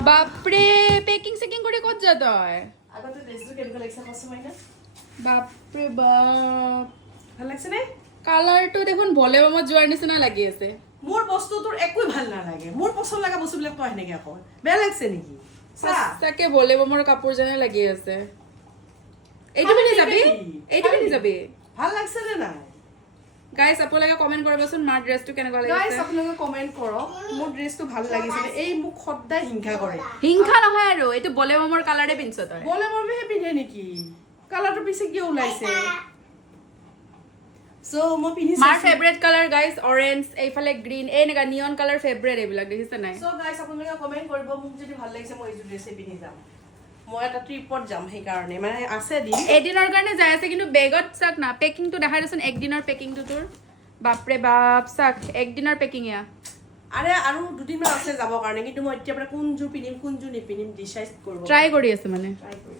বাপৰে packing checking কৰি ক'ত যা তই আগতে ড্ৰেছটো কেনেকুৱা লাগিছে কষ্ট মাইনা বাপৰে বাপ ভাল লাগছে নে কালাৰটো দেখোন ভলেবমত যোৱাৰ নিচিনা লাগি আছে মোৰ বস্তু তোৰ একোই ভাল নালাগে মোৰ পছন্দ লগা বস্তুবিলাক তই সেনেকে আকৌ বেয়া লাগছে নেকি চা তাকে ভলেবমৰ কাপোৰ যেনে লাগি আছে এইটো পিন্ধি যাবি এইটো পিন্ধি যাবি ভাল লাগছে নে নাই গাইস আপোনালোকে কমেন্ট কৰিবচোন মাৰ ড্ৰেছটো কেনেকুৱা গাইস লাগিছে আপোনালোকে কমেন্ট কৰক মোৰ ড্ৰেছটো ভাল লাগিছে এই মোক সদায় হিংসা কৰে হিংসা নহয় আৰু এইটো ভলেবমৰ কালাৰে পিন্ধছ তই বলে মৰমেহে পিন্ধে নেকি কালাৰটো পিছে কিয় ওলাইছে সো মই পিন্ধিছো মাৰ ফেভৰেট কালাৰ গাইস অৰেঞ্জ এইফালে গ্ৰীন এনেকা নিয়ন কালাৰ ফেভৰেট এইবিলাক দেখিছে নাই সো গাইস আপোনালোকে কমেন্ট কৰিব মোক যদি ভাল লাগিছে মই এই ড্ৰেছে পিন্ধি যাম মই এটা ট্ৰিপত যাম সেই কাৰণে মানে আছে দিন এদিনৰ কাৰণে যাই আছে কিন্তু বেগত চাক না পেকিংটো দেখাই দেচোন একদিনৰ পেকিংটো তোৰ বাপৰে বাপ চাক একদিনৰ পেকিং এয়া আৰে আৰু দুদিনমান আছে যাবৰ কাৰণে কিন্তু মই এতিয়া পৰা কোনযোৰ পিন্ধিম কোনযোৰ নিপিন্ধিম ডিচাইড কৰিব ট্ৰাই কৰি আছে মানে ট্ৰাই কৰিম